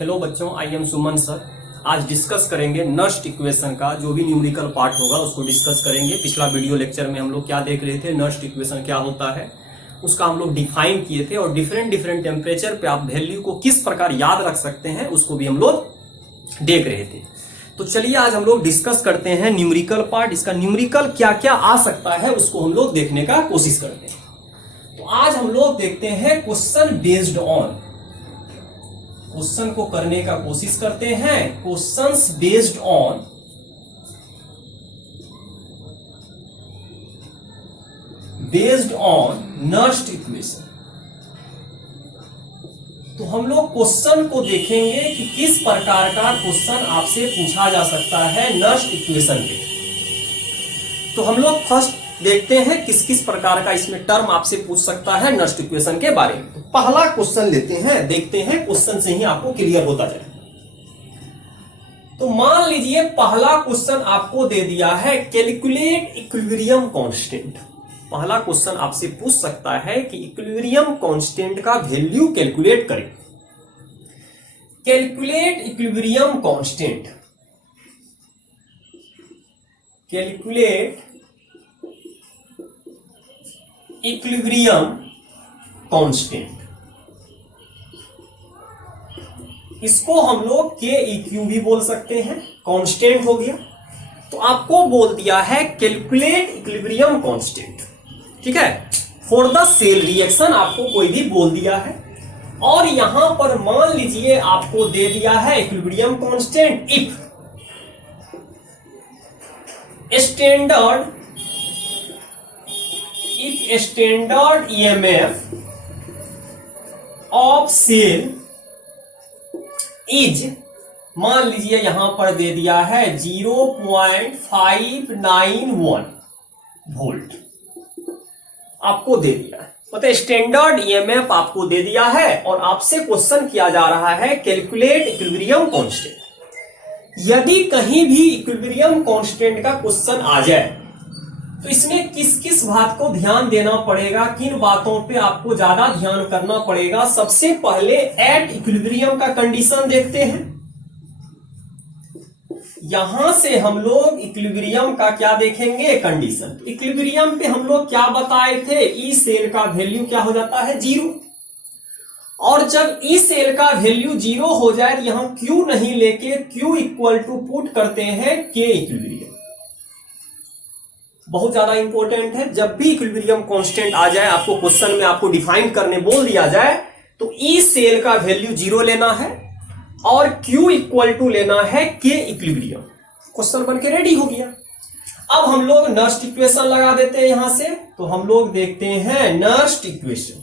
Hello बच्चों, I am Suman sir. आज discuss करेंगे नर्स्ट इक्वेशन का जो भी न्यूमेरिकल पार्ट होगा उसको डिस्कस करेंगे। पिछला वीडियो लेक्चर में हम लोग क्या देख रहे थे, नर्स्ट इक्वेशन क्या होता है उसका हम लोग डिफाइन किए थे और डिफरेंट डिफरेंट टेम्परेचर पे आप वैल्यू को किस प्रकार याद रख सकते हैं उसको भी हम लोग देख रहे थे। तो चलिए आज हम लोग डिस्कस करते हैं न्यूमेरिकल पार्ट। इसका न्यूमेरिकल क्या क्या आ सकता है उसको हम लोग देखने का कोशिश करते हैं। तो आज हम लोग देखते हैं क्वेश्चन बेस्ड ऑन, क्वेश्चन को करने का कोशिश करते हैं questions based on Nernst equation. तो हम लोग क्वेश्चन को देखेंगे कि किस प्रकार का क्वेश्चन आपसे पूछा जा सकता है नर्स्ट इक्वेशन पे। तो हम लोग फर्स्ट देखते हैं किस किस प्रकार का इसमें टर्म आपसे पूछ सकता है नर्स्ट इक्वेशन के बारे में। तो पहला क्वेश्चन लेते हैं, देखते हैं क्वेश्चन से ही आपको क्लियर होता जाए। तो मान लीजिए पहला क्वेश्चन आपको दे दिया है कैलकुलेट इक्विलिब्रियम कांस्टेंट। पहला क्वेश्चन आपसे पूछ सकता है कि इक्विलिब्रियम कांस्टेंट का वैल्यू कैलकुलेट करें। Calculate equilibrium constant, calculate equilibrium constant, इसको हम लोग के इक्यू भी बोल सकते हैं, कांस्टेंट हो गया। तो आपको बोल दिया है कैलकुलेट इक्विलिब्रियम कांस्टेंट, ठीक है, फॉर द सेल रिएक्शन आपको कोई भी बोल दिया है। और यहां पर मान लीजिए आपको दे दिया है equilibrium constant if standard EMF of cell is, मान लीजिए यहां पर दे दिया है 0.591 वोल्ट आपको दे दिया है, मतलब स्टैंडर्ड ईएमएफ आपको दे दिया है और आपसे क्वेश्चन किया जा रहा है कैलकुलेट इक्विलिब्रियम कांस्टेंट। यदि कहीं भी इक्विलिब्रियम कांस्टेंट का क्वेश्चन आ जाए तो इसमें किस किस बात को ध्यान देना पड़ेगा, किन बातों पे आपको ज्यादा ध्यान करना पड़ेगा। सबसे पहले एट इक्विलिब्रियम का कंडीशन देखते हैं। यहां से हम लोग इक्विलिब्रियम का क्या देखेंगे, कंडीशन। तो इक्विलिब्रियम पे हम लोग क्या बताए थे, ई सेल का वैल्यू क्या हो जाता है, 0। और जब ई सेल का वैल्यू 0 हो जाए तो यहां क्यू नहीं लेके क्यू इक्वल टू पुट करते हैं के इक्विलिब्रियम। बहुत ज्यादा इंपॉर्टेंट है, जब भी इक्विलिब्रियम कांस्टेंट आ जाए आपको क्वेश्चन में आपको डिफाइन करने बोल दिया जाए तो ई सेल का वैल्यू 0 लेना है और Q इक्वल टू लेना है के इक्विलिब्रियम। क्वेश्चन बन के रेडी हो गया। अब हम लोग नर्स्ट इक्वेशन लगा देते हैं यहां से। तो हम लोग देखते हैं नर्स्ट इक्वेशन।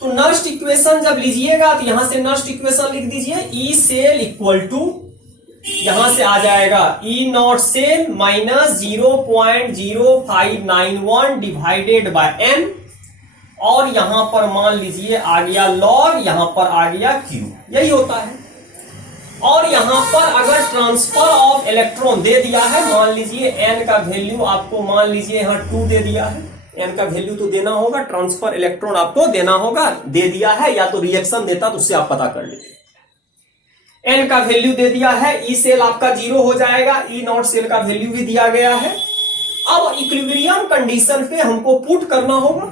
तो नर्स्ट इक्वेशन जब लीजिएगा तो यहां से नर्स्ट इक्वेशन लिख दीजिए, ई सेल इक्वल टू, यहां से आ जाएगा E not cell minus 0.0591 divided by N, और यहां पर मान लीजिए आ गया लॉग, यहां पर आ गया क्यू, यही होता है। और यहां पर अगर ट्रांसफर ऑफ इलेक्ट्रॉन दे दिया है, मान लीजिए एन का वैल्यू आपको मान लीजिए यहां 2 दे दिया है, एन का वैल्यू तो देना होगा, ट्रांसफर इलेक्ट्रॉन आपको देना होगा, दे दिया है या तो रिएक्शन देता तो उससे आप पता कर लीजिए। एन का वैल्यू दे दिया है, ई सेल आपका 0 हो जाएगा, ई नॉट सेल का वैल्यू भी दिया गया है। अब इक्विलिब्रियम कंडीशन पे हमको पुट करना होगा।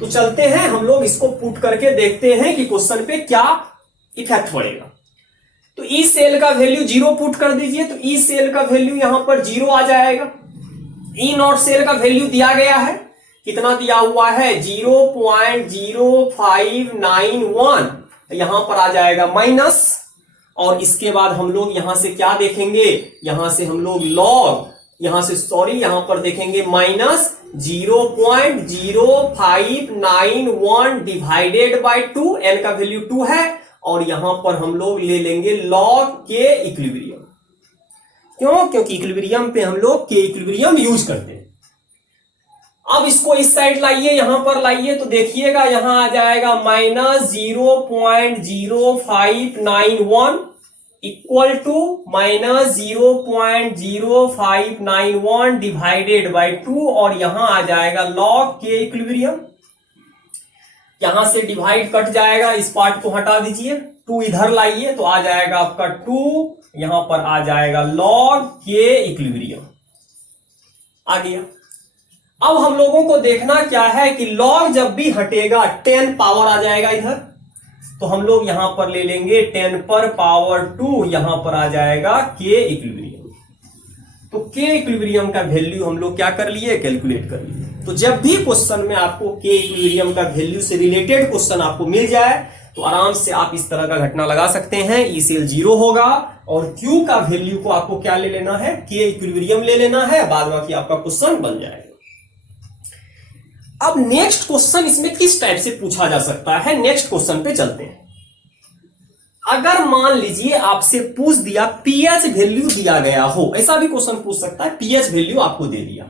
तो चलते हैं हम लोग इसको पुट करके देखते हैं कि क्वेश्चन पे क्या इफेक्ट पड़ेगा। तो ई सेल का वैल्यू 0 पुट कर दीजिए, तो ई सेल का वैल्यू यहां पर 0 आ जाएगा। ई नॉट सेल का वैल्यू दिया गया है, कितना दिया हुआ है, 0.0591, यहां पर आ जाएगा माइनस, और इसके बाद हम लोग यहां से क्या देखेंगे, यहां से हम लोग लॉग, यहां से सॉरी यहां पर देखेंगे माइनस 0.0591 डिवाइडेड बाय 2, एन का वैल्यू 2 है, और यहां पर हम लोग ले लेंगे लॉग के इक्विलिब्रियम। क्यों, क्योंकि इक्विलिब्रियम पे हम लोग के इक्विलिब्रियम यूज करते हैं। अब इसको इस साइड लाइए, यहां पर लाइए, तो देखिएगा यहां आ जाएगा minus 0.0591 equal to minus 0.0591 divided by 2, और यहां आ जाएगा लॉग के इक्विलिब्रियम। यहां से डिवाइड कट जाएगा, इस पार्ट को हटा दीजिए, 2 इधर लाइए तो आ जाएगा आपका 2, यहां पर आ जाएगा log k इक्विलिब्रियम आ गया। अब हम लोगों को देखना क्या है कि log जब भी हटेगा 10 पावर आ जाएगा इधर, तो हम लोग यहां पर ले लेंगे 10 पर पावर 2, यहां पर आ जाएगा k इक्विलिब्रियम। तो k इक्विलिब्रियम का वैल्यू हम लोग क्या कर लिए, कैलकुलेट कर लिए। तो जब भी क्वेश्चन में आपको k इक्विलिब्रियम का वैल्यू से रिलेटेड क्वेश्चन आपको मिल जाए तो आराम से आप इस तरह का घटना लगा सकते हैं। ई सेल 0 होगा और q का वैल्यू को आपको क्या ले लेना है, k इक्विलिब्रियम ले लेना है, बाद बाकी आपका क्वेश्चन बन जाएगा। अब नेक्स्ट क्वेश्चन इसमें किस टाइप से पूछा जा सकता है, नेक्स्ट क्वेश्चन पे चलते हैं। अगर मान लीजिए आपसे पूछ दिया पीएच वैल्यू दिया गया हो, ऐसा भी क्वेश्चन पूछ सकता है, पीएच वैल्यू आपको दे दिया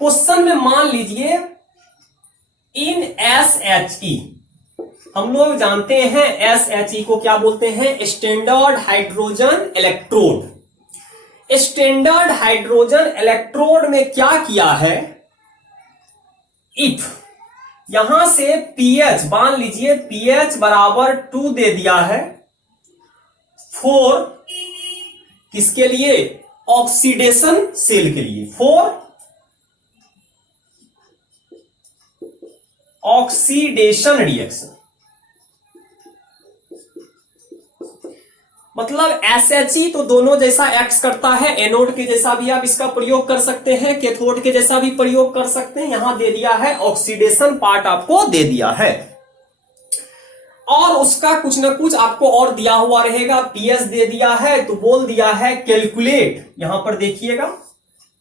क्वेश्चन में, मान लीजिए इन SHE, हम लोग जानते हैं SHE को क्या बोलते हैं, standard hydrogen electrode. Standard hydrogen electrode में क्या किया है, इफ यहां से pH मान लीजिए pH बराबर 2 दे दिया है, 4 किसके लिए, ऑक्सीडेशन सेल के लिए, 4 ऑक्सीडेशन रिएक्शन, मतलब SHE तो दोनों जैसा एक्ट करता है, एनोड के जैसा भी आप इसका प्रयोग कर सकते हैं, कैथोड के जैसा भी प्रयोग कर सकते हैं। यहां दे दिया है ऑक्सीडेशन पार्ट आपको दे दिया है, और उसका कुछ ना कुछ आपको और दिया हुआ रहेगा, पीएच दे दिया है तो बोल दिया है कैलकुलेट, यहां पर देखिएगा,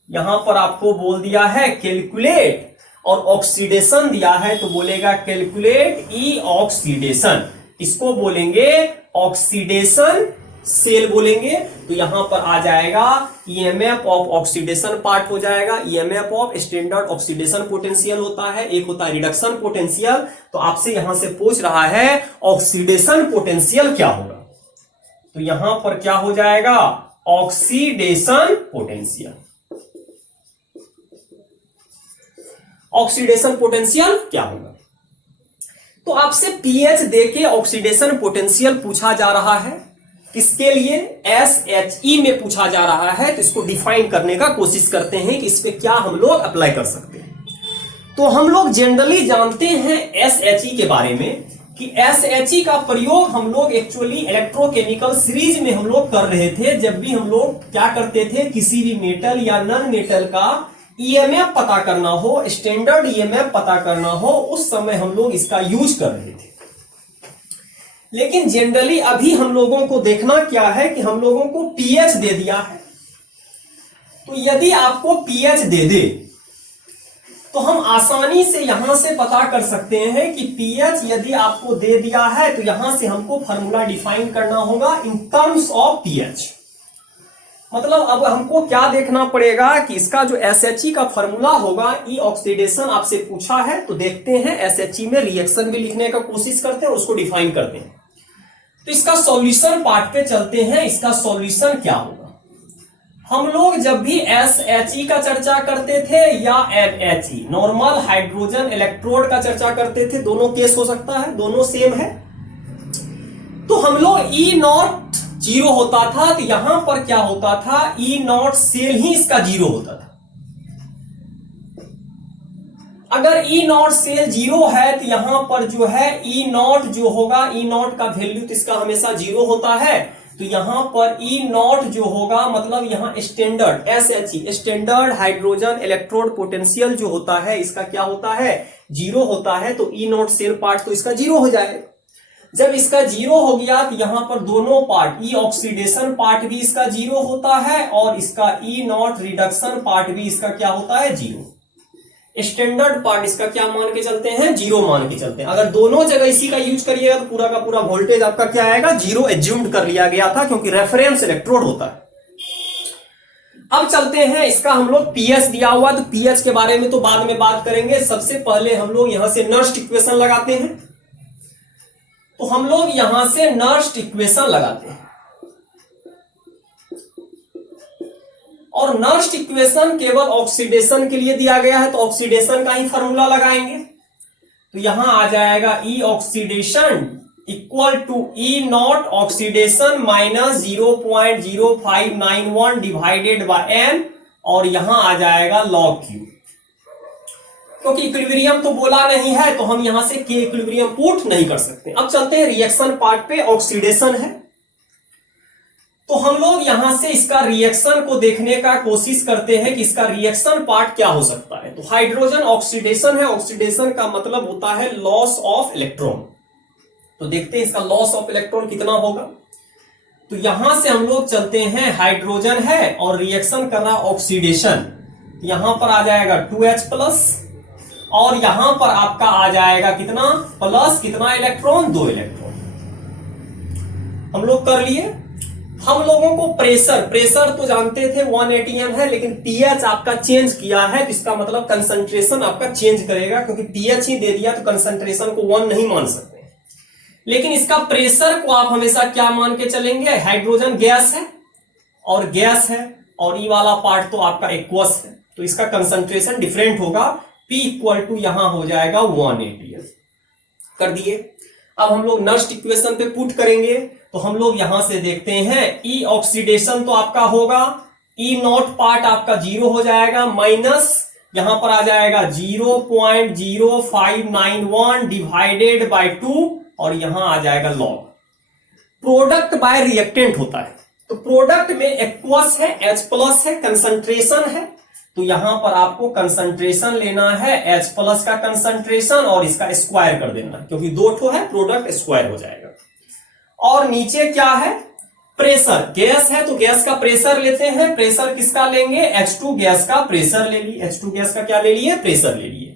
यहां पर आपको बोल दिया है कैलकुलेट, और ऑक्सीडेशन दिया है तो बोलेगा कैलकुलेट ई ऑक्सीडेशन, इसको बोलेंगे ऑक्सीडेशन सेल बोलेंगे। तो यहां पर आ जाएगा ईएमएफ ऑफ ऑक्सीडेशन पार्ट हो जाएगा, EMF of standard oxidation potential होता है, एक होता है रिडक्शन पोटेंशियल। तो आपसे यहां से पूछ रहा है ऑक्सीडेशन पोटेंशियल क्या होगा, तो यहां पर क्या हो जाएगा, ऑक्सीडेशन पोटेंशियल। ऑक्सीडेशन पोटेंशियल क्या होगा, तो आपसे पीएच देके ऑक्सीडेशन पोटेंशियल पूछा जा रहा है, किसके लिए, SHE में पूछा जा रहा है। तो इसको डिफाइन करने का कोशिश करते हैं कि इस पे क्या हम लोग अप्लाई कर सकते हैं। तो हम लोग जनरली जानते हैं SHE के बारे में कि SHE का प्रयोग हम लोग एक्चुअली इलेक्ट्रोकेमिकल सीरीज में हम लोग कर रहे थे। जब भी हम लोग क्या करते थे, किसी भी मेटल या नॉन मेटल का ईएमएफ पता करना हो, स्टैंडर्ड ईएमएफ पता करना हो, उस समय हम लोग इसका यूज कर रहे थे। लेकिन जनरली अभी हम लोगों को देखना क्या है कि हम लोगों को पीएच दे दिया है, तो यदि आपको पीएच दे दे तो हम आसानी से यहां से पता कर सकते हैं कि पीएच यदि आपको दे दिया है तो यहां से हमको फार्मूला डिफाइन करना होगा इन टर्म्स ऑफ पीएच। मतलब अब हमको क्या देखना पड़ेगा कि इसका जो SHE का फॉर्मूला होगा, ई ऑक्सीडेशन आपसे पूछा है तो देखते हैं SHE में रिएक्शन भी लिखने का कोशिश करते हैं, उसको डिफाइन करते हैं। तो इसका सॉल्यूशन पार्ट पे चलते हैं, इसका सॉल्यूशन क्या होगा। हम लोग जब भी SHE का चर्चा करते थे या NHE नॉर्मल हाइड्रोजन इलेक्ट्रोड का चर्चा करते थे, दोनों केस हो सकता है, दोनों सेम है। तो हम लोग E नॉट 0 होता था, तो यहां पर क्या होता था, E नॉट सेल ही इसका 0 होता था। अगर E नॉट सेल 0 है तो यहां पर जो है E नॉट जो होगा, E नॉट का वैल्यू तो इसका हमेशा 0 होता है। तो यहां पर E नॉट जो होगा, मतलब यहां standard SHE standard hydrogen electrode potential जो होता है, इसका क्या होता है, 0 होता है। तो E नॉट सेल पार्ट तो इसका 0 हो जाएगा। जब इसका 0 हो गया तो यहां पर दोनों पार्ट, ई ऑक्सीडेशन पार्ट भी इसका 0 होता है और इसका ई नॉट रिडक्शन पार्ट भी इसका क्या होता है, 0। स्टैंडर्ड पार्ट इसका क्या मान के चलते हैं, 0 मान के चलते हैं। अगर दोनों जगह इसी का यूज करिएगा तो पूरा का पूरा वोल्टेज आपका क्या आएगा, 0 एज्यूम्ड कर लिया गया था, क्योंकि रेफरेंस इलेक्ट्रोड होता है। अब चलते हैं, इसका हम लोग पीएच दिया हुआ, तो पीएच के बारे में तो बाद में बात करेंगे। सबसे पहले हम लोग यहां से नर्स्ट इक्वेशन लगाते हैं। तो हम लोग यहां से नर्स्ट इक्वेशन लगाते हैं, और नर्स्ट इक्वेशन केवल ऑक्सीडेशन के लिए दिया गया है, तो ऑक्सीडेशन का ही फॉर्मूला लगाएंगे। तो यहां आ जाएगा E oxidation equal to E naught oxidation minus 0.0591 divided by N, और यहां आ जाएगा लॉग क्यू। क्योंकि इक्विलिब्रियम तो बोला नहीं है तो हम यहां से के इक्विलिब्रियम पुट नहीं कर सकते। अब चलते हैं रिएक्शन पार्ट पे। ऑक्सीडेशन है तो हम लोग यहां से इसका रिएक्शन को देखने का कोशिश करते हैं कि इसका रिएक्शन पार्ट क्या हो सकता है। तो हाइड्रोजन ऑक्सीडेशन है, ऑक्सीडेशन का मतलब होता है लॉस ऑफ इलेक्ट्रॉन। तो देखते हैं इसका लॉस ऑफ इलेक्ट्रॉन कितना होगा। तो यहां से हम लोग चलते हैं, हाइड्रोजन है और रिएक्शन कर रहा ऑक्सीडेशन, यहां पर आ जाएगा 2H+, और यहां पर आपका आ जाएगा कितना प्लस, कितना इलेक्ट्रॉन, 2 इलेक्ट्रॉन। हम लोग कर लिए। हम लोगों को प्रेशर तो जानते थे 1 atm है, लेकिन पीएच आपका चेंज किया है तो इसका मतलब कंसंट्रेशन आपका चेंज करेगा, क्योंकि पीएच ही दे दिया तो कंसंट्रेशन को 1 नहीं मान सकते। लेकिन इसका प्रेशर को आप हमेशा क्या मान के चलेंगे, हाइड्रोजन गैस है और गैस है, और ई वाला पार्ट तो आपका एक्वस है, तो इसका कंसंट्रेशन डिफरेंट होगा। P इक्वल टू यहां हो जाएगा 1 atm। कर दिए। अब हम लोग नेक्स्ट इक्वेशन पे पुट करेंगे। तो हम लोग यहां से देखते हैं, ई ऑक्सीडेशन तो आपका होगा, ई नॉट पार्ट आपका 0 हो जाएगा, माइनस यहां पर आ जाएगा 0.0591 डिवाइडेड बाय 2, और यहां आ जाएगा लॉग। प्रोडक्ट बाय रिएक्टेंट होता है, तो प्रोडक्ट में एक्वस है, H+ है, कंसंट्रेशन है, तो यहां पर आपको कंसंट्रेशन लेना है, H+ का कंसंट्रेशन, और इसका स्क्वायर कर देना, क्योंकि 2 ठो है, प्रोडक्ट स्क्वायर हो जाएगा। और नीचे क्या है, प्रेशर, गैस है तो गैस का प्रेशर लेते हैं। प्रेशर किसका लेंगे, H2 गैस का प्रेशर ले लिए, H2 गैस का क्या ले लिए, प्रेशर ले लिए।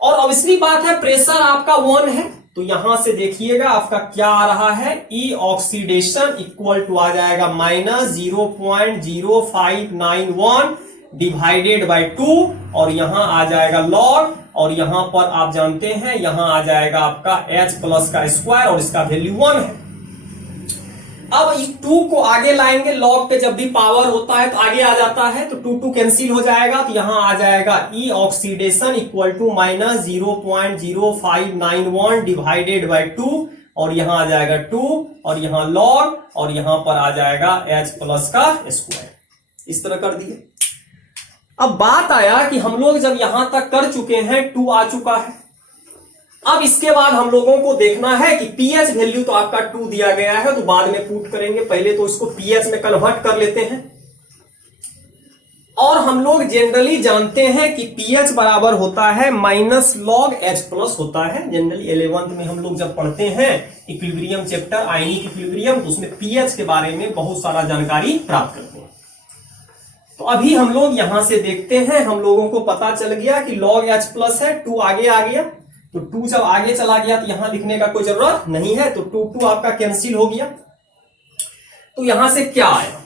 और ऑब्वियसली बात है प्रेशर आपका 1 है, तो यहां से देखिएगा आपका क्या आ रहा है, ई ऑक्सीडेशन इक्वल टू आ जाएगा माइनस 0.0591 डिवाइडेड बाय 2, और यहां आ जाएगा लॉग, और यहां पर आप जानते हैं यहां आ जाएगा आपका H+ का स्क्वायर, और इसका वैल्यू 1 है। अब इस 2 को आगे लाएंगे, लॉग पे जब भी पावर होता है तो आगे आ जाता है, तो 2 कैंसिल हो जाएगा, तो यहां आ जाएगा E oxidation equal to minus 0.0591 divided by 2, और यहां आ जाएगा 2, और यहां लॉग, और यहां पर आ जाएगा H+ का स्क्वायर। इस तरह कर दिए। अब बात आया कि हम लोग जब यहां तक कर चुके हैं, 2 आ चुका है, अब इसके बाद हम लोगों को देखना है कि पीएच वैल्यू तो आपका 2 दिया गया है, तो बाद में पुट करेंगे, पहले तो इसको पीएच में कन्वर्ट कर लेते हैं। और हम लोग जनरली जानते हैं कि पीएच बराबर होता है माइनस लॉग H+ होता है। जनरली 11th में हम लोग जब पढ़ते हैं इक्विलिब्रियम चैप्टर, आयनिक इक्विलिब्रियम, तो उसमें पीएच के बारे में बहुत सारा जानकारी प्राप्त करते हैं। तो अभी हम लोग यहां से देखते हैं, हम लोगों को पता चल गया कि लॉग H+ है, 2 आगे आ गया, तो 2 जब आगे चला गया तो यहां लिखने का कोई जरूरत नहीं है, तो 2 आपका कैंसिल हो गया। तो यहां से क्या आया,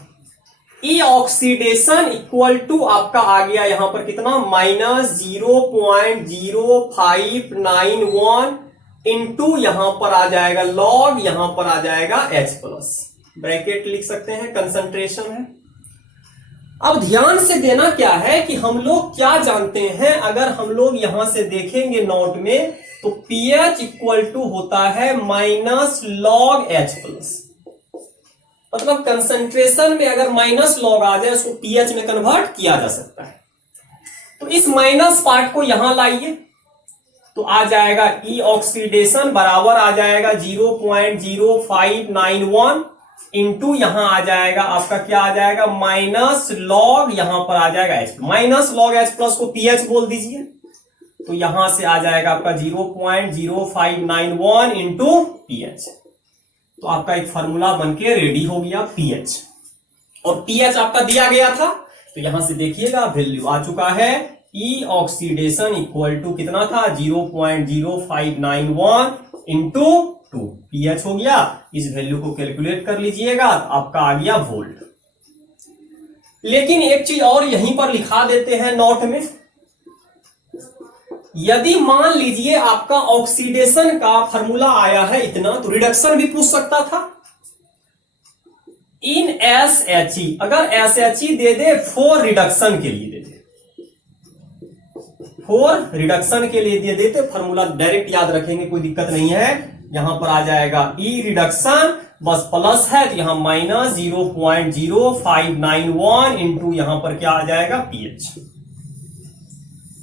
ई ऑक्सीडेशन इक्वल टू आपका आ गया यहां पर कितना, माइनस 0.0591 इंटू यहां पर आ जाएगा लॉग, यहां पर आ जाएगा H+, ब्रैकेट लिख सकते हैं, कंसंट्रेशन है। अब ध्यान से देना क्या है कि हम लोग क्या जानते हैं, अगर हम लोग यहां से देखेंगे नोट में, तो पीएच इक्वल टू होता है माइनस लॉग H+। मतलब कंसंट्रेशन में अगर माइनस लॉग आ जाए उसको पीएच में कन्वर्ट किया जा सकता है। तो इस माइनस पार्ट को यहां लाइए, तो आ जाएगा ई ऑक्सीडेशन बराबर आ जाएगा 0.0591 इंटू यहां आ जाएगा आपका क्या आ जाएगा, माइनस लॉग, यहां पर आ जाएगा H, माइनस लॉग H+ को पीएच बोल दीजिए, तो यहां से आ जाएगा आपका 0.0591 इंटू पीएच। तो आपका एक फार्मूला बनके रेडी हो गया पीएच, और पीएच आपका दिया गया था, तो यहां से देखिएगा वैल्यू आ चुका है, ई ऑक्सीडेशन इक्वल टू कितना था, 0.0591 इंटू 2, पीएच हो गया। इस वैल्यू को कैलकुलेट कर लीजिएगा, आपका आ गया वोल्ट। लेकिन एक चीज और यहीं पर लिखा देते हैं नोट में, यदि मान लीजिए आपका ऑक्सीडेशन का फार्मूला आया है इतना, तो रिडक्शन भी पूछ सकता था इन SHE, अगर SHE दे दे 4 रिडक्शन के लिए दे दे, 4 रिडक्शन के लिए दे देते, फॉर्मूला डायरेक्ट याद रखेंगे, कोई दिक्कत नहीं है। यहां पर आ जाएगा ई रिडक्शन, बस प्लस है तो यहां माइनस 0.0591 इंटू यहां पर क्या आ जाएगा पीएच।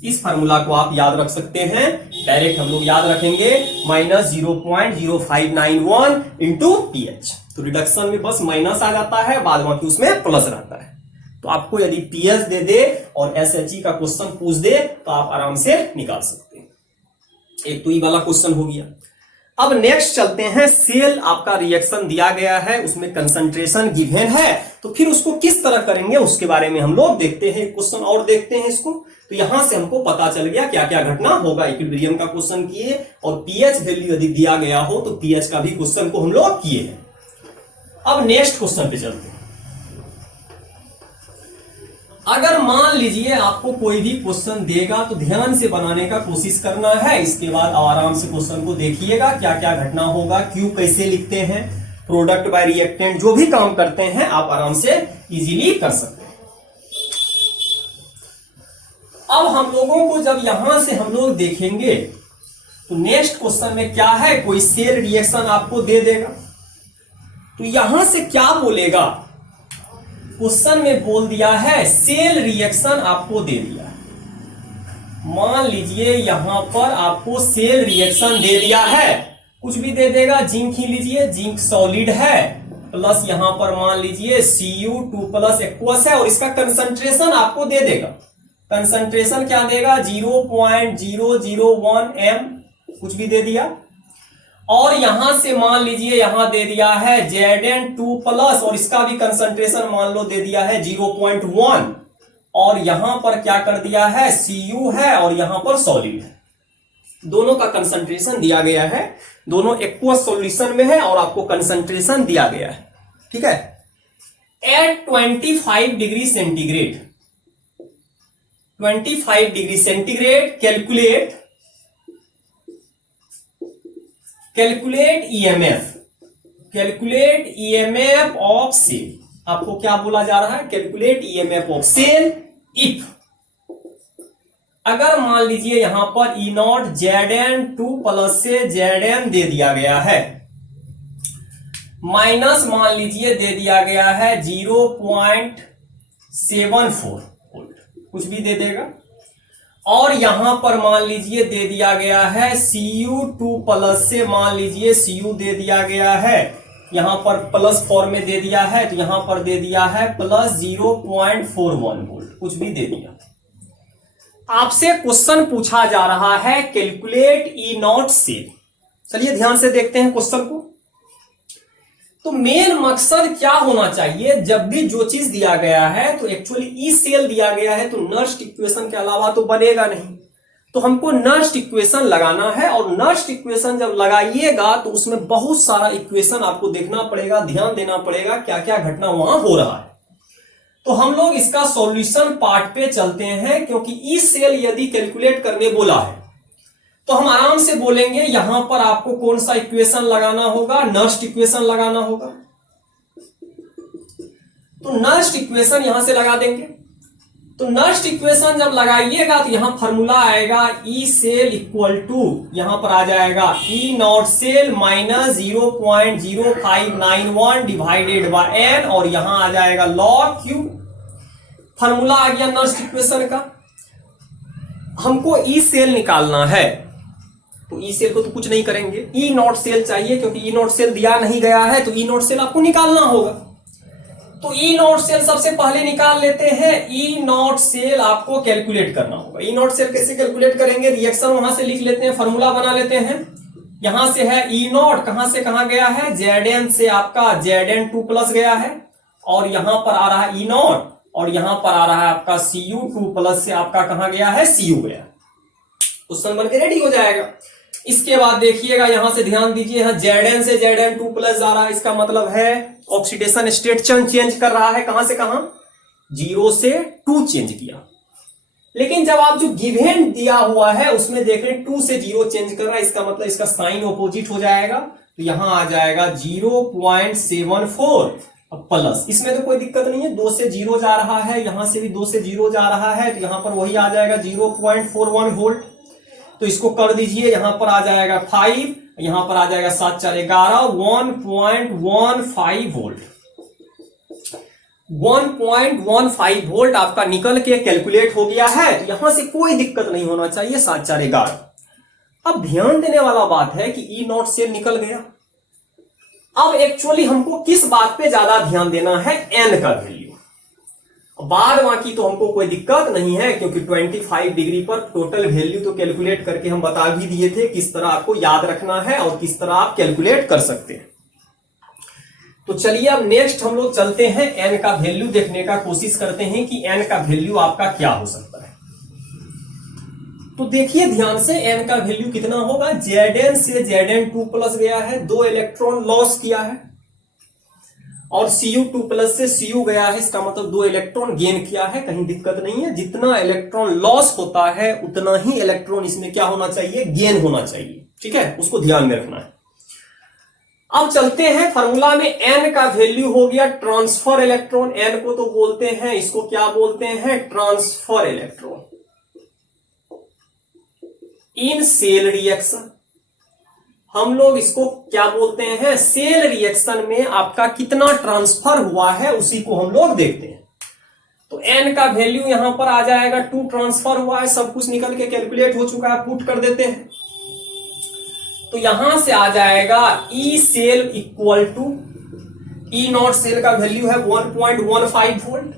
इस फार्मूला को आप याद रख सकते हैं, डायरेक्ट हम लोग याद रखेंगे माइनस 0.0591 इंटू पीएच। तो रिडक्शन में बस माइनस आ जाता है, बाद बाकी उसमें प्लस रहता है। तो आपको यदि पीएच दे दे और एसएचई का क्वेश्चन पूछ दे तो आप आराम से निकाल सकते हैं। एक तो ये वाला क्वेश्चन हो गया। अब नेक्स्ट चलते हैं, सेल आपका रिएक्शन दिया गया है, उसमें कंसंट्रेशन गिवन है, तो फिर उसको किस तरह करेंगे उसके बारे में हम लोग देखते हैं। क्वेश्चन और देखते हैं इसको। तो यहां से हमको पता चल गया क्या क्या घटना होगा। इक्विलिब्रियम का क्वेश्चन किए और पीएच वैल्यू यदि दिया गया हो तो पीएच का भी क्वेश्चन को हम लोग किए हैं। अब नेक्स्ट क्वेश्चन पे चलते हैं। अगर मान लीजिए आपको कोई भी क्वेश्चन देगा तो ध्यान से बनाने का कोशिश करना है, इसके बाद आराम से क्वेश्चन को देखिएगा क्या क्या घटना होगा, क्यू कैसे लिखते हैं, प्रोडक्ट बाय रिएक्टेंट, जो भी काम करते हैं आप आराम से इजीली कर सकते हैं। अब हम लोगों को जब यहां से हम लोग देखेंगे तो नेक्स्ट क्वेश्चन में क्या है, कोई सेल रिएक्शन आपको दे देगा, तो यहां से क्या बोलेगा, क्वेश्चन में बोल दिया है सेल रिएक्शन आपको दे दिया है। मान लीजिए यहां पर आपको सेल रिएक्शन दे दिया है, कुछ भी दे देगा, जिंक ही लीजिए, जिंक सॉलिड है, प्लस यहां पर मान लीजिए Cu2+ एक्वस है और इसका कंसंट्रेशन आपको दे देगा। कंसंट्रेशन क्या देगा, 0.001 m, कुछ भी दे दिया। और यहां से मान लीजिए यहां दे दिया है Zn2+ और इसका भी कंसंट्रेशन मान लो दे दिया है 0.1, और यहां पर क्या कर दिया है Cu है और यहां पर सॉलिड है। दोनों का कंसंट्रेशन दिया गया है, दोनों एक्वस सॉल्यूशन में है और आपको कंसंट्रेशन दिया गया है। ठीक है, at 25 degree centigrade, 25 degree centigrade calculate EMF of cell. आपको क्या बोला जा रहा है, calculate EMF of cell if, अगर मान लीजिए यहां पर E0 Zn2+ से Zn दे दिया गया है, माइनस मान लीजिए दे दिया गया है 0.74 वोल्ट, कुछ भी दे देगा, और यहां पर मान लीजिए दे दिया गया है Cu2+ से मान लीजिए Cu दे दिया गया है, यहां पर प्लस फॉर्म में दे दिया है, तो यहां पर दे दिया है प्लस 0.41 वोल्ट, कुछ भी दे दिया। आपसे क्वेश्चन पूछा जा रहा है कैलकुलेट E0 सेल। चलिए ध्यान से देखते हैं क्वेश्चन को। तो मेन मकसद क्या होना चाहिए, जब भी जो चीज दिया गया है तो एक्चुअली ई सेल दिया गया है तो नर्स्ट इक्वेशन के अलावा तो बनेगा नहीं, तो हमको नर्स्ट इक्वेशन लगाना है, और नर्स्ट इक्वेशन जब लगाइएगा तो उसमें बहुत सारा इक्वेशन आपको देखना पड़ेगा, ध्यान देना पड़ेगा क्या क्या घटना वहां हो रहा है। तो हम लोग इसका सॉल्यूशन पार्ट पे चलते हैं, क्योंकि ई सेल यदि कैलकुलेट करने बोला है तो हम आराम से बोलेंगे यहां पर आपको कौन सा इक्वेशन लगाना होगा, नर्स्ट इक्वेशन लगाना होगा। तो नर्स्ट इक्वेशन यहां से लगा देंगे। तो नर्स्ट इक्वेशन जब लगाइएगा तो यहां फॉर्मूला आएगा ई सेल इक्वल टू, यहां पर आ जाएगा E0 cell minus 0.0591 divided by n, और यहां आ जाएगा log Q। फॉर्मूला आ गया नर्स्ट इक्वेशन का। हमको ई सेल निकालना है, तो ई सेल को तो कुछ नहीं करेंगे, E0 सेल चाहिए, क्योंकि E0 सेल दिया नहीं गया है तो E0 सेल आपको निकालना होगा। तो E0 सेल सबसे पहले निकाल लेते हैं। E0 सेल आपको कैलकुलेट करना होगा। E0 सेल कैसे कैलकुलेट करेंगे, रिएक्शन वहां से लिख लेते हैं, फॉर्मूला बना लेते हैं। यहां से है E0, कहां से कहां गया है, Zn से आपका Zn2+ गया है, और यहां पर आ रहा है E0, और यहां पर आ रहा है आपका Cu2+ से आपका कहां गया है, Cu गया। क्वेश्चन बन के रेडी हो जाएगा। इसके बाद देखिएगा यहां से ध्यान दीजिए, यहां Zn से Zn2+ आ रहा है, इसका मतलब है ऑक्सीडेशन स्टेट चेंज कर रहा है, कहां से कहां, 0 से 2 चेंज किया। लेकिन जब आप जो गिवन दिया हुआ है उसमें देख रहे 2 से 0 चेंज कर रहा है, इसका मतलब इसका साइन ऑपोजिट हो जाएगा, तो यहां आ जाएगा 0.74, अब प्लस, इसमें तो कोई दिक्कत नहीं है, 2 से 0 जा रहा है, यहां से भी 2 से 0 जा रहा है, तो यहां पर वही आ जाएगा 0.41 वोल्ट। तो इसको कर दीजिए, यहां पर आ जाएगा 5, यहां पर आ जाएगा 7 4 11, 1.15 वोल्ट। 1.15 वोल्ट आपका निकल के कैलकुलेट हो गया है, तो यहां से कोई दिक्कत नहीं होना चाहिए। 7 4 11। अब ध्यान देने वाला बात है कि ई नॉट सेल निकल गया। अब एक्चुअली हमको किस बात पे ज्यादा ध्यान देना है, एन का वैल्यू। बाद बाकी तो हमको कोई दिक्कत नहीं है, क्योंकि 25 डिग्री पर टोटल वैल्यू तो कैलकुलेट करके हम बता भी दिए थे किस तरह आपको याद रखना है और किस तरह आप कैलकुलेट कर सकते हैं। तो चलिए अब नेक्स्ट हम लोग चलते हैं, एन का वैल्यू देखने का कोशिश करते हैं कि एन का वैल्यू आपका क्या हो सकता है। तो देखिए ध्यान से, एन का वैल्यू कितना होगा, Zn से Zn2 प्लस गया है, 2 इलेक्ट्रॉन लॉस किया है, और Cu2 प्लस से Cu गया है, इसका मतलब 2 इलेक्ट्रॉन गेन किया है, कहीं दिक्कत नहीं है। जितना इलेक्ट्रॉन लॉस होता है उतना ही इलेक्ट्रॉन इसमें क्या होना चाहिए, गेन होना चाहिए। ठीक है, उसको ध्यान में रखना है। अब चलते हैं फॉर्मूला में, एन का वैल्यू हो गया ट्रांसफर इलेक्ट्रॉन, एन को तो बोलते हैं, इसको क्या बोलते हैं, transfer electron in cell reaction. हम लोग इसको क्या बोलते हैं, सेल रिएक्शन में आपका कितना ट्रांसफर हुआ है उसी को हम लोग देखते हैं। तो एन का वैल्यू यहां पर आ जाएगा, 2 ट्रांसफर हुआ है, सब कुछ निकल के कैलकुलेट हो चुका है, पुट कर देते हैं। तो यहां से आ जाएगा E cell equal to, E not cell का वैल्यू है 1.15 वोल्ट,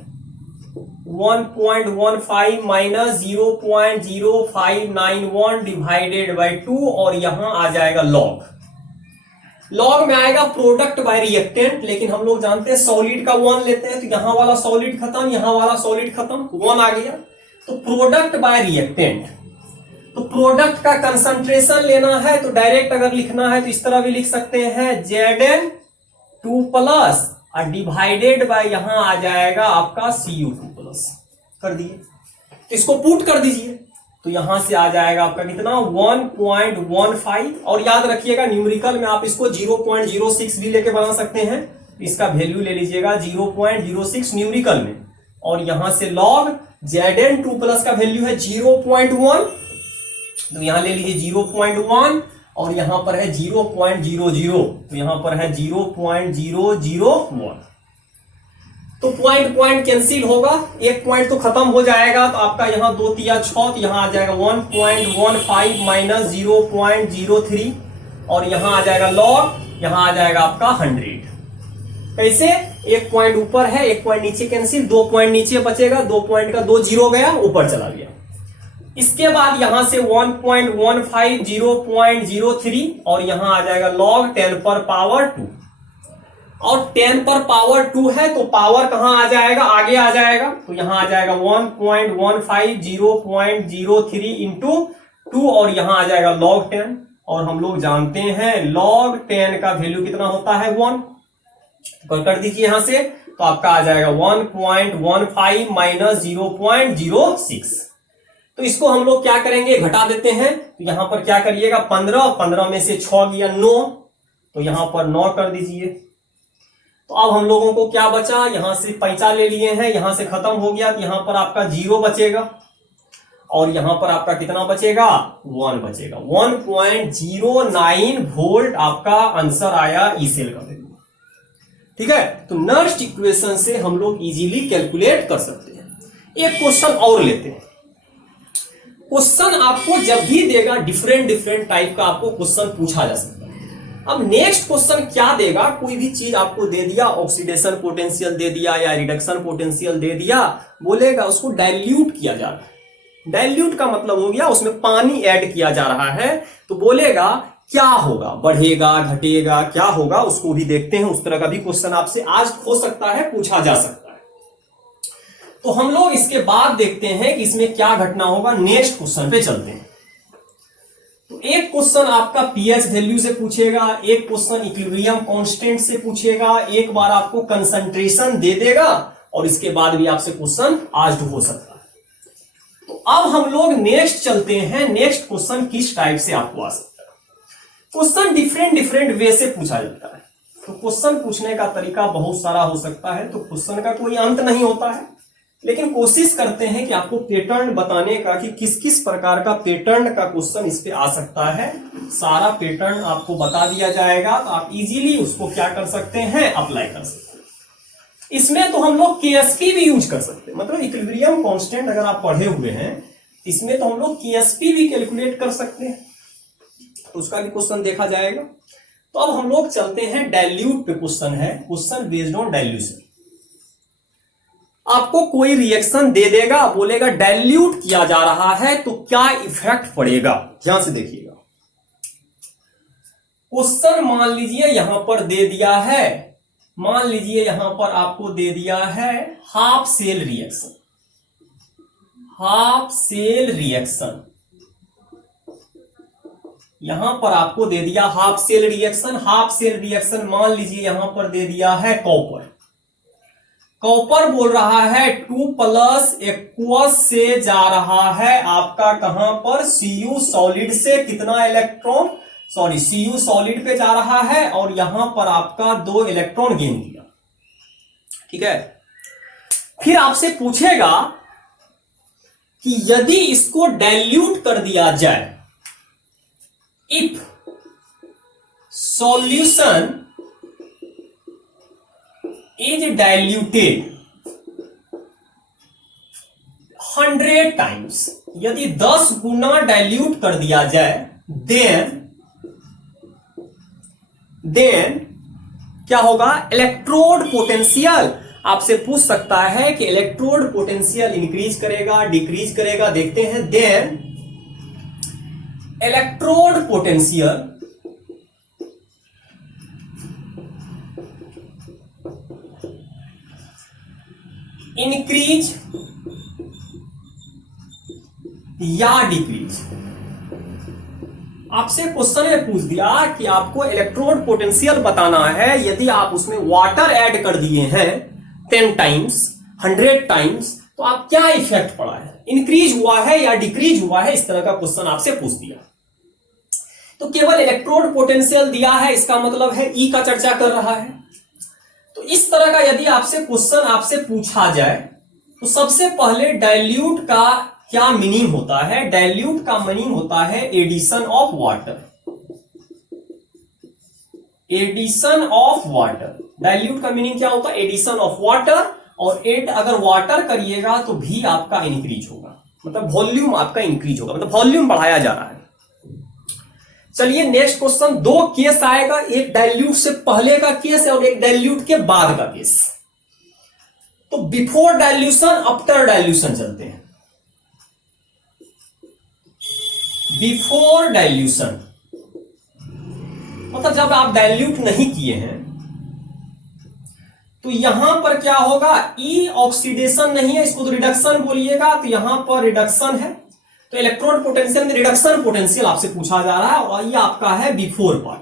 1.15 माइनस 0.0591 डिवाइडेड बाय 2, और यहां आ जाएगा लॉग। लॉग में आएगा प्रोडक्ट बाय रिएक्टेंट, लेकिन हम लोग जानते हैं सॉलिड का 1 लेते हैं, तो यहां वाला सॉलिड खत्म, यहां वाला सॉलिड खत्म, 1 आ गया। तो प्रोडक्ट बाय रिएक्टेंट, तो प्रोडक्ट का कंसंट्रेशन लेना है, तो डायरेक्ट अगर लिखना है तो इस तरह भी लिख सकते हैं, Zn2 प्लस और डिवाइडेड बाय यहां आ जाएगा आपका Cu2 प्लस, कर दिए। तो इसको पुट कर दीजिए, तो यहां से आ जाएगा आपका कितना, 1.15, और याद रखिएगा न्यूमेरिकल में आप इसको 0.06 भी लेके बना सकते हैं, इसका वैल्यू ले लीजिएगा 0.06 न्यूमेरिकल में, और यहां से लॉग Zn2 प्लस का वैल्यू है 0.1, तो यहां ले लीजिए 0.1, और यहां पर है 0.00, तो यहां पर है 0.001। तो पॉइंट कैंसिल होगा, एक पॉइंट तो खत्म हो जाएगा, तो आपका यहां 2 3 6, तो यहां आ जाएगा 1.15 माइनस 0.03, और यहां आ जाएगा लॉग, यहां आ जाएगा आपका 100। कैसे, एक पॉइंट ऊपर है, एक पॉइंट नीचे कैंसिल, 2 पॉइंट नीचे बचेगा, 2 पॉइंट का 2 0 गया, ऊपर चला गया। इसके बाद यहां से 1.15 0.03, और यहां आ जाएगा log 10 पर पावर 2, और 10 पर पावर 2 है तो पावर कहां आ जाएगा, आगे आ जाएगा, तो यहां आ जाएगा 1.15 0.03 इंटू 2, और यहां आ जाएगा log 10, और हम लोग जानते हैं log 10 का वैल्यू कितना होता है, 1। तो कर दीजिए यहां से, तो आपका आ जाएगा 1.15 माइनस 0.06। तो इसको हम लोग क्या करेंगे, घटा देते हैं। तो यहां पर क्या करिएगा, 15 में से 6 गया 9, तो यहां पर 9 कर दीजिए। तो अब हम लोगों को क्या बचा, यहां से 5 ले लिए हैं, यहां से खत्म हो गया, तो यहां पर आपका 0 बचेगा, और यहां पर आपका कितना बचेगा, 1 बचेगा। 1.09 वोल्ट आपका आंसर आया ई सेल का वैल्यू। ठीक है, तो नेक्स्ट इक्वेशन से हम लोग इजीली कैलकुलेट कर सकते हैं। एक क्वेश्चन और लेते हैं। क्वेश्चन आपको जब भी देगा, डिफरेंट टाइप का आपको क्वेश्चन पूछा जा सकता है। अब नेक्स्ट क्वेश्चन क्या देगा, कोई भी चीज आपको दे दिया, ऑक्सीडेशन पोटेंशियल दे दिया या रिडक्शन पोटेंशियल दे दिया, बोलेगा उसको डाइल्यूट किया जा रहा है। डाइल्यूट का मतलब हो गया उसमें पानी ऐड किया जा रहा है, तो बोलेगा क्या होगा, बढ़ेगा घटेगा, क्या होगा, उसको भी देखते हैं। उस तरह का भी क्वेश्चन आपसे आज हो सकता है, पूछा जा सकता है। तो हम लोग इसके बाद देखते हैं कि इसमें क्या घटना होगा। नेक्स्ट क्वेश्चन पे चलते हैं। तो एक क्वेश्चन आपका पीएच वैल्यू से पूछेगा, एक क्वेश्चन इक्विलिब्रियम कांस्टेंट से पूछेगा, एक बार आपको कंसंट्रेशन दे देगा, और इसके बाद भी आपसे क्वेश्चन आज हो सकता है। तो अब हम लोग नेक्स्ट चलते हैं। नेक्स्ट क्वेश्चन किस टाइप से आपको आ सकता है। क्वेश्चन डिफरेंट वे से पूछा जाता है। तो क्वेश्चन पूछने का तरीका बहुत सारा हो सकता है, तो क्वेश्चन का कोई अंत नहीं होता है, लेकिन कोशिश करते हैं कि आपको पैटर्न बताने का कि किस किस प्रकार का पैटर्न का क्वेश्चन इस पे आ सकता है। सारा पैटर्न आपको बता दिया जाएगा, तो आप इजीली उसको क्या कर सकते हैं, अप्लाई कर सकते हैं। इसमें तो हम लोग KSP भी यूज कर सकते हैं, मतलब इक्विलिब्रियम कांस्टेंट अगर आप पढ़े हुए हैं, इसमें तो हम लोग KSP भी कैलकुलेट कर सकते हैं, तो उसका भी क्वेश्चन देखा जाएगा। तो अब हम लोग चलते हैं डाइल्यूट पे। क्वेश्चन है क्वेश्चन बेस्ड ऑन डाइल्यूशन। आपको कोई रिएक्शन दे देगा, बोलेगा डाइल्यूट किया जा रहा है तो क्या इफेक्ट पड़ेगा। ध्यान से देखिएगा, क्वेश्चन मान लीजिए यहां पर दे दिया है, मान लीजिए यहां पर आपको दे दिया है half cell reaction, half cell reaction, यहां पर आपको दे दिया half cell reaction. Half cell reaction मान लीजिए यहां पर दे दिया है कॉपर, कॉपर बोल रहा है 2+ एक्वस से जा रहा है आपका कहां पर, Cu सॉलिड से कितना इलेक्ट्रॉन, सॉरी Cu सॉलिड पे जा रहा है और यहां पर आपका 2 इलेक्ट्रॉन गेन किया। ठीक है, फिर आपसे पूछेगा कि यदि इसको डाइल्यूट कर दिया जाए, if solution is diluted 100 times, यदि 10 गुना डाइल्यूट कर दिया जाए, देन क्या होगा, इलेक्ट्रोड पोटेंशियल आपसे पूछ सकता है कि इलेक्ट्रोड पोटेंशियल इंक्रीज करेगा डिक्रीज करेगा, देखते हैं। देन इलेक्ट्रोड पोटेंशियल इंक्रीज या डिक्रीज। आपसे क्वेश्चन में पूछ दिया कि आपको इलेक्ट्रोड पोटेंशियल बताना है, यदि आप उसमें वाटर ऐड कर दिए हैं 10 टाइम्स 100 टाइम्स, तो आप क्या इफेक्ट पड़ा है, इंक्रीज हुआ है या डिक्रीज हुआ है, इस तरह का क्वेश्चन आपसे पूछ दिया। तो केवल इलेक्ट्रोड पोटेंशियल दिया है, इसका मतलब है ई का चर्चा कर रहा है। तो इस तरह का यदि आपसे क्वेश्चन आपसे पूछा जाए, तो सबसे पहले डाइल्यूट का क्या मीनिंग होता है। डाइल्यूट का मीनिंग होता है addition of water, addition of water. Dilute का मीनिंग क्या होता है, एडिशन ऑफ वाटर, और एड अगर वाटर करिएगा तो भी आपका इंक्रीज होगा, मतलब वॉल्यूम आपका इंक्रीज होगा, मतलब वॉल्यूम बढ़ाया जा रहा है। चलिए नेक्स्ट क्वेश्चन, 2 केस आएगा, एक डाइल्यूट से पहले का केस है और एक डाइल्यूट के बाद का केस। तो बिफोर डाइल्यूशन आफ्टर डाइल्यूशन चलते हैं। बिफोर डाइल्यूशन मतलब जब आप डाइल्यूट नहीं किए हैं, तो यहां पर क्या होगा, ई ऑक्सीडेशन नहीं है, इसको तो रिडक्शन बोलिएगा, तो यहां पर रिडक्शन है, तो इलेक्ट्रोड पोटेंशियल में रिडक्शन पोटेंशियल आपसे पूछा जा रहा है, और ये आपका है बिफोर पार्ट।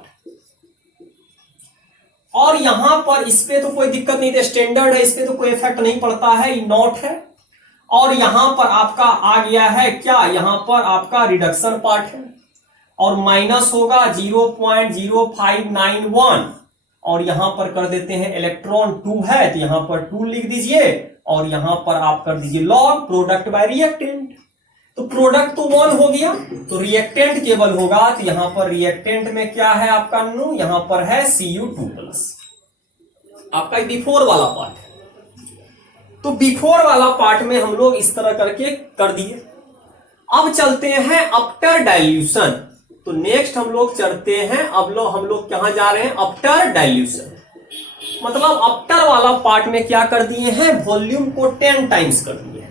और यहां पर इस पे तो कोई दिक्कत नहीं, स्टैंडर्ड है, इस पे तो कोई इफेक्ट नहीं पड़ता है, ये नॉट है। और यहां पर आपका आ गया है क्या, यहां पर आपका रिडक्शन पार्ट है, और माइनस होगा 0.0591, और यहां पर कर देते हैं इलेक्ट्रॉन 2 है, तो यहां पर 2 लिख दीजिए, और यहां पर आप कर दीजिए लॉग प्रोडक्ट बाय रिएक्टेंट। तो प्रोडक्ट तो 1 हो गया, तो रिएक्टेंट केवल होगा, तो यहां पर रिएक्टेंट में क्या है आपका नो, यहां पर है Cu2+, आपका बिफोर वाला पार्ट है। तो बिफोर वाला पार्ट में हम लोग इस तरह करके कर दिए। अब चलते हैं आफ्टर डाइल्यूशन। तो नेक्स्ट हम लोग चलते हैं, अब हम लोग कहां जा रहे हैं, आफ्टर डाइल्यूशन। मतलब आफ्टर वाला पार्ट में क्या कर दिए हैं, वॉल्यूम को 10 टाइम्स कर दिए हैं।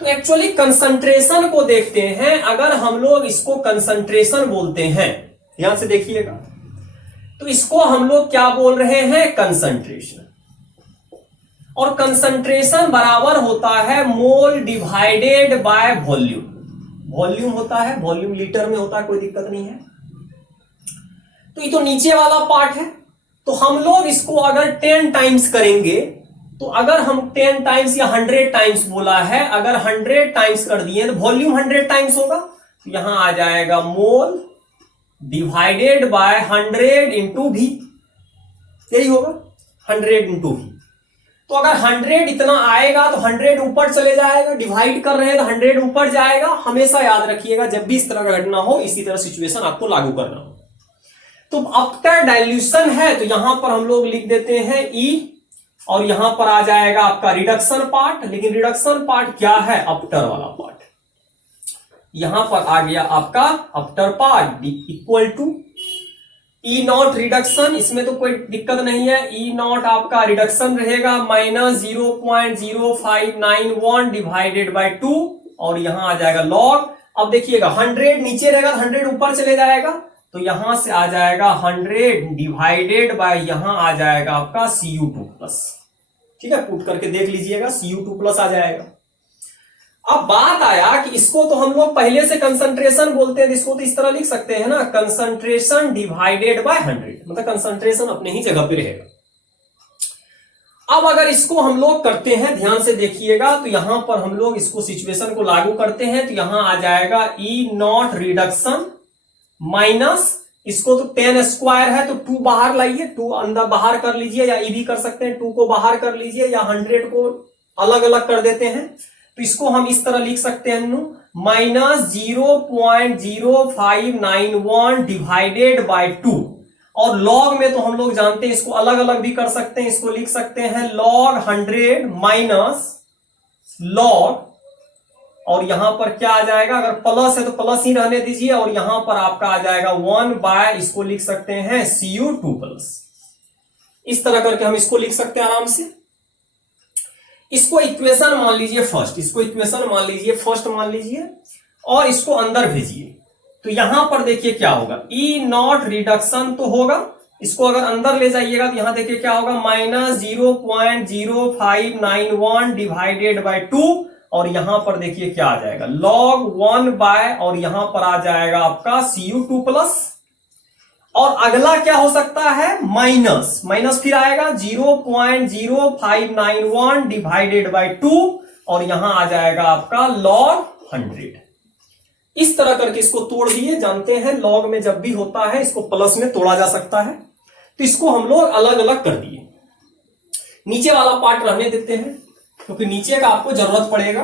तो एक्चुअली कंसंट्रेशन को देखते हैं, अगर हम लोग इसको कंसंट्रेशन बोलते हैं, ध्यान से देखिएगा, तो इसको हम लोग क्या बोल रहे हैं, कंसंट्रेशन। और कंसंट्रेशन बराबर होता है मोल डिवाइडेड बाय वॉल्यूम। वॉल्यूम होता है, वॉल्यूम लीटर में होता है, कोई दिक्कत नहीं है। तो ये तो नीचे वाला पार्ट है, तो हम लोग इसको अगर 10 टाइम्स करेंगे, तो अगर हम 10 टाइम्स या 100 टाइम्स बोला है, अगर 100 टाइम्स कर दिए तो वॉल्यूम 100 टाइम्स होगा, तो यहां आ जाएगा मोल डिवाइडेड बाय 100 इंटू भी। यही होगा 100 इंटू v। तो अगर 100 इतना आएगा तो 100 ऊपर चले जाएगा, डिवाइड कर रहे हैं तो 100 ऊपर जाएगा। हमेशा याद रखिएगा जब भी इस तरह का घटना हो इसी तरह सिचुएशन आपको लागू करना हो। तो आफ्टर डाइल्यूशन है तो यहां पर हम लोग लिख देते हैं E, और यहां पर आ जाएगा आपका रिडक्शन पार्ट। लेकिन रिडक्शन पार्ट क्या है? आफ्टर वाला पार्ट। यहां पर आ गया आपका after part equal to E not reduction, इसमें तो कोई दिक्कत नहीं है। E नॉट आपका रिडक्शन रहेगा माइनस 0.0591 डिवाइडेड बाय 2, और यहां आ जाएगा लॉग। अब देखिएगा 100 नीचे रहेगा, 100 ऊपर चले जाएगा, तो यहां से आ जाएगा 100 डिवाइडेड बाय यहां आ जाएगा आपका Cu2 प्लस। ठीक है, पुट करके देख लीजिएगा Cu2 प्लस आ जाएगा। अब बात आया कि इसको तो हम लोग पहले से कंसंट्रेशन बोलते हैं, इसको तो इस तरह लिख सकते हैं ना, कंसंट्रेशन डिवाइडेड बाय 100, मतलब कंसंट्रेशन अपने ही जगह पे रहेगा। अब अगर इसको हम लोग करते हैं, ध्यान से देखिएगा, तो यहां पर हम लोग इसको सिचुएशन को लागू करते हैं, तो यहां आ जाएगा E नॉट रिडक्शन माइनस, इसको तो 10 स्क्वायर है तो 2 बाहर लाइए, 2 अंदर बाहर कर लीजिए, या E भी कर सकते हैं, 2 को बाहर कर लीजिए, या 100 को अलग अलग कर देते हैं। तो इसको हम इस तरह लिख सकते हैं माइनस 0.0591 डिवाइडेड बाय 2, और लॉग में तो हम लोग जानते हैं इसको अलग अलग भी कर सकते हैं। इसको लिख सकते हैं लॉग 100 माइनस लॉग, और यहां पर क्या आ जाएगा, अगर प्लस है तो प्लस ही रहने दीजिए, और यहां पर आपका आ जाएगा 1 बाय, इसको लिख सकते हैं Cu2 प्लस। इस तरह करके हम इसको लिख सकते हैं आराम से। इसको इक्वेशन मान लीजिए फर्स्ट, इसको इक्वेशन मान लीजिए फर्स्ट मान लीजिए, और इसको अंदर भेजिए। तो यहां पर देखिए क्या होगा, E नॉट रिडक्शन तो होगा, इसको अगर अंदर ले जाइएगा तो यहां देखिए क्या होगा, माइनस 0.0591 डिवाइडेड बाय 2, और यहां पर देखिए क्या आ जाएगा log 1 बाय, और यहां पर आ जाएगा आपका Cu2 प्लस, और अगला क्या हो सकता है, माइनस, माइनस फिर आएगा 0.0591 डिवाइडेड बाय 2, और यहां आ जाएगा आपका log 100। इस तरह करके इसको तोड़ दिए, जानते हैं log में जब भी होता है इसको प्लस में तोड़ा जा सकता है, तो इसको हम लोग अलग अलग कर दिए। नीचे वाला पार्ट रहने देते हैं क्योंकि नीचे का आपको जरूरत पड़ेगा,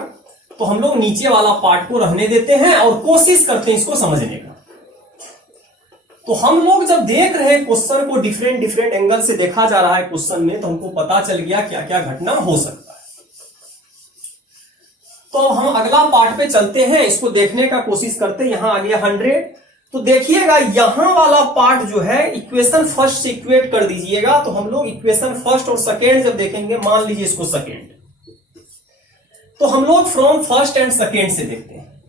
तो हम लोग नीचे वाला पार्ट को रहने देते हैं और कोशिश करते हैं इसको समझने का। तो हम लोग जब देख रहे हैं क्वेश्चन को डिफरेंट डिफरेंट एंगल से देखा जा रहा है क्वेश्चन में, तो हमको पता चल गया क्या क्या घटना हो सकता है। तो हम अगला पार्ट पे चलते हैं, इसको देखने का कोशिश करते हैं। यहां आ गया 100, तो देखिएगा यहां वाला पार्ट जो है इक्वेशन फर्स्ट से इक्वेट कर दीजिएगा। तो हम लोग इक्वेशन फर्स्ट और सेकेंड जब देखेंगे, मान लीजिए इसको सेकेंड, तो हम लोग फ्रॉम फर्स्ट एंड सेकेंड से देखते हैं,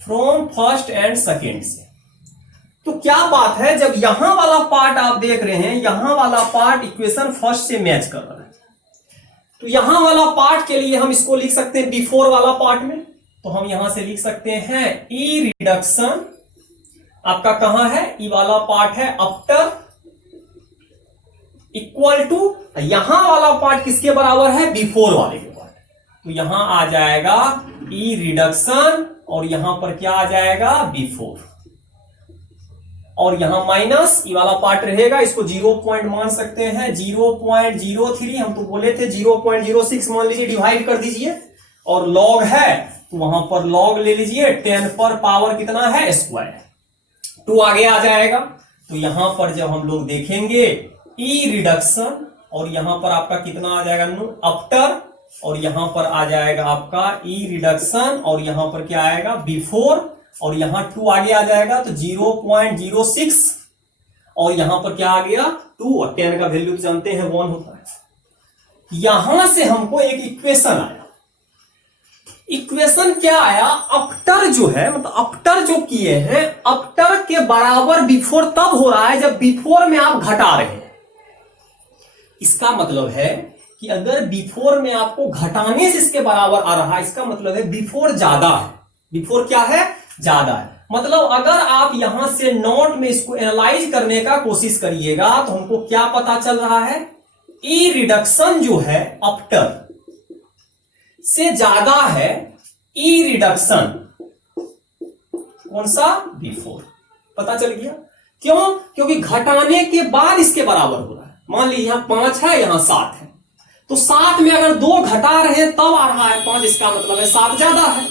फ्रॉम फर्स्ट एंड सेकेंड से। तो क्या बात है, जब यहां वाला पार्ट आप देख रहे हैं, यहां वाला पार्ट इक्वेशन फर्स्ट से मैच कर रहा है, तो यहां वाला पार्ट के लिए हम इसको लिख सकते हैं बिफोर वाला पार्ट में। तो हम यहां से लिख सकते हैं ई रिडक्शन आपका कहां है, ई वाला पार्ट है आफ्टर, इक्वल टू यहां वाला पार्ट किसके बराबर है, बिफोर वाले के पार्ट। तो यहां आ जाएगा ई रिडक्शन, और यहां पर क्या आ जाएगा, बिफोर, और यहां माइनस ई वाला पार्ट रहेगा, इसको 0 पॉइंट मान सकते हैं, 0.03, हम तो बोले थे 0.06 मान लीजिए, डिवाइड कर दीजिए, और लॉग है तो वहां पर लॉग ले लीजिए, 10 पर पावर कितना है, स्क्वायर, 2 आगे आ जाएगा। तो यहां पर जब हम लोग देखेंगे ई रिडक्शन, और यहां पर आपका कितना आ जाएगा, आफ्टर, और यहां पर आ जाएगा आपका ई रिडक्शन, और यहां पर क्या आएगा, बिफोर, और यहां 2 आगे आ जाएगा तो 0.06, और यहां पर क्या आ गया 2, और 10 का वैल्यू जानते हैं 1 होता है। यहां से हमको एक इक्वेशन आया, इक्वेशन क्या आया, आफ्टर जो है, मतलब आफ्टर जो किए हैं, आफ्टर के बराबर बिफोर तब हो रहा है जब बिफोर में आप घटा रहे हैं। इसका मतलब है कि अगर बिफोर में आपको घटाने से इसके बराबर आ रहा है, इसका मतलब है बिफोर ज्यादा है, बिफोर क्या है, ज्यादा है। मतलब अगर आप यहां से नोट में इसको एनालाइज करने का कोशिश करिएगा तो हमको क्या पता चल रहा है, ई रिडक्शन जो है आफ्टर से ज्यादा है ई रिडक्शन कौन सा, बिफोर। पता चल गया। क्यों? क्योंकि घटाने के बाद इसके बराबर हो रहा है। मान लीजिए यहां 5 है, यहां 7 है, तो 7 में अगर 2 घटा रहे हैं तब आ रहा है 5, इसका मतलब है 7 ज्यादा है।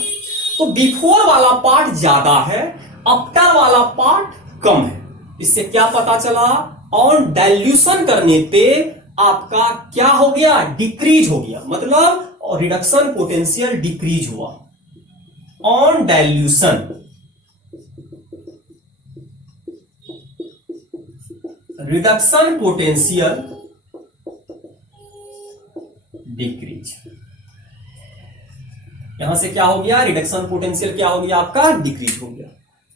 तो बिफोर वाला पार्ट ज्यादा है, आफ्टर वाला पार्ट कम है। इससे क्या पता चला? ऑन डाइल्यूशन करने पे आपका क्या हो गया? डिक्रीज हो गया, मतलब रिडक्शन पोटेंशियल डिक्रीज हुआ on dilution. Reduction potential decrease, यहां से क्या हो गया? रिडक्शन पोटेंशियल क्या हो गया आपका? डिक्रीज हो गया।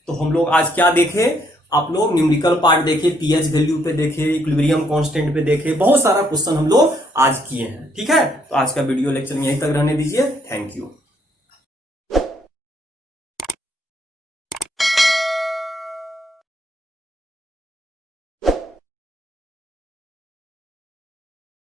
तो हम लोग आज क्या देखे? आप लोग न्यूमेरिकल पार्ट देखे, पीएच वैल्यू पे देखे, इक्विलिब्रियम कांस्टेंट पे देखे, बहुत सारा क्वेश्चन हम लोग आज किए हैं। ठीक है, तो आज का वीडियो लेक्चर यहीं तक रहने दीजिए। Thank you.